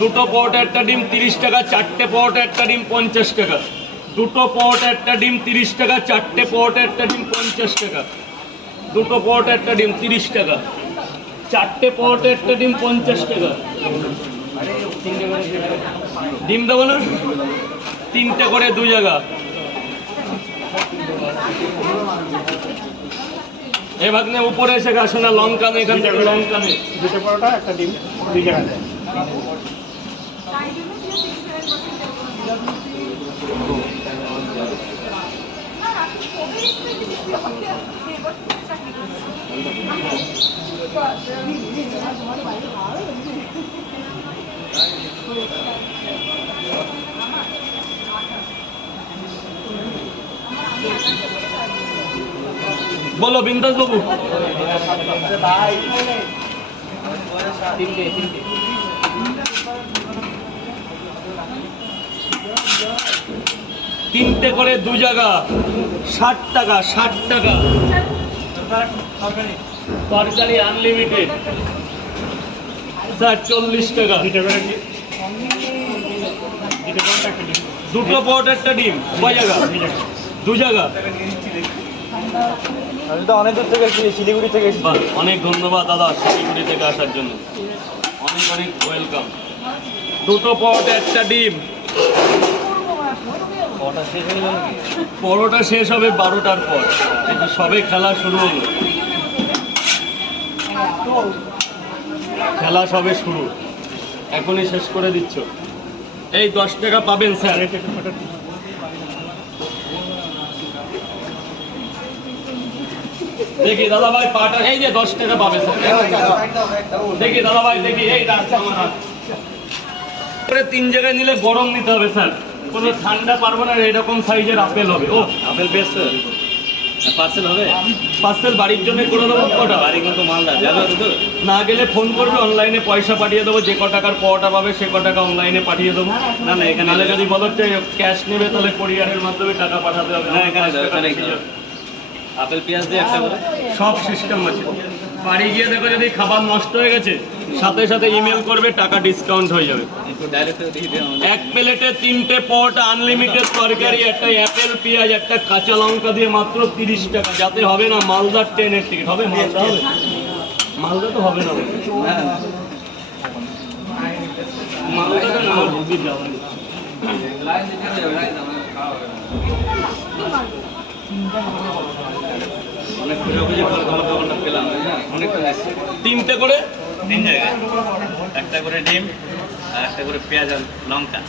দুটো পরোটা একটা ডিম 30 টাকা, চারটে পরোটা একটা ডিম 50 টাকা। দুটো পরোটা একটা ডিম 30 টাকা, চারটে পরোটা একটা ডিম 50 টাকা। দুটো পরোটা একটা ডিম 30 টাকা, চারটে পরোটা একটা ডিম 50 টাকা। ডিম দেবো না, তিনটে করে 2 জায়গা। এ ভাগ্নে উপরে এসে আসে না, লঙ্কা নেই এখান থেকে, লঙ্কা নেই। দুটো পরোটা একটা ডিম 2 জায়গা দেয়। বলো বিন্দাস বাবু। তিনটে করে 2 জায়গা, 60 টাকা, 60 টাকা। তরকারি আনলিমিটেড স্যার 40 টাকা। দুটো পরোটা একটা ডিম 2 জায়গা, 2 জায়গা। আমি তো অনেক দূর থেকে এসেছি, শিলিগুড়ি থেকে এসেছি। অনেক ধন্যবাদ দাদা শিলিগুড়ি থেকে আসার জন্য, অনেক অনেক ওয়েলকাম। দুটো পরোটা একটা ডিম। পরোটা শেষ হবে 12টার পর, কিন্তু সবে খেলা শুরু হলো, খেলা সবে শুরু, এখনই শেষ করে দিচ্ছ। এই 10 টাকা পাবেন স্যার। দেখি দাদা ভাই পাটা, এই যে 10 টাকা পাবে স্যার। দেখি দাদা ভাই, দেখি এই রাস্তা আমার হাত। 3 জায়গায় নিলে গরম নিতে হবে স্যার, কোনো ঠান্ডা পারবো না। এরকম সাইজের আপেল হবে। ও আপেল বেশ পার্সেল হবে, পার্সেল বাড়ির জন্য করে দেবো। কটা বাড়ি কিন্তু মালদা যাবে তো, না গেলে ফোন করবে, অনলাইনে পয়সা পাঠিয়ে দেবো। যে ক টাকার পরোটা পাবে সে ক টাকা অনলাইনে পাঠিয়ে দেবো। না না এখানে নাহলে যদি বলো ক্যাশ নেবে তাহলে কোরিয়ারের মাধ্যমে টাকা পাঠাতে হবে। না এখানে আপেল পেঁয়াজ দিয়ে একটা করে সব সিস্টেম আছে। বাড়ি গিয়ে দেখো যদি খাবার নষ্ট হয়ে গেছে, সাথে সাথে ইমেল করবে, টাকা ডিসকাউন্ট হয়ে যাবে। একটু ডাইরেক্ট দিয়ে দিও। এক প্লেটে 3টে পরোটা, আনলিমিটেড তরকারি, একটা অ্যাপেল পেঁয়াজ, একটা কাঁচা লঙ্কা দিয়ে মাত্র 30 টাকা। যাতে হবে না মালদার ট্রেনের টিকিট হবে, মালদা হবে, মালদা তো হবে না, মালদাটা না রুগীর যাওয়া। অনেক খোঁজাখুঁজি করে তোমার দোকানটা পেলাম, অনেকটা 3টে করে 3 জায়গায়, একটা করে ডিম আর একটা করে পেঁয়াজ আর লঙ্কা।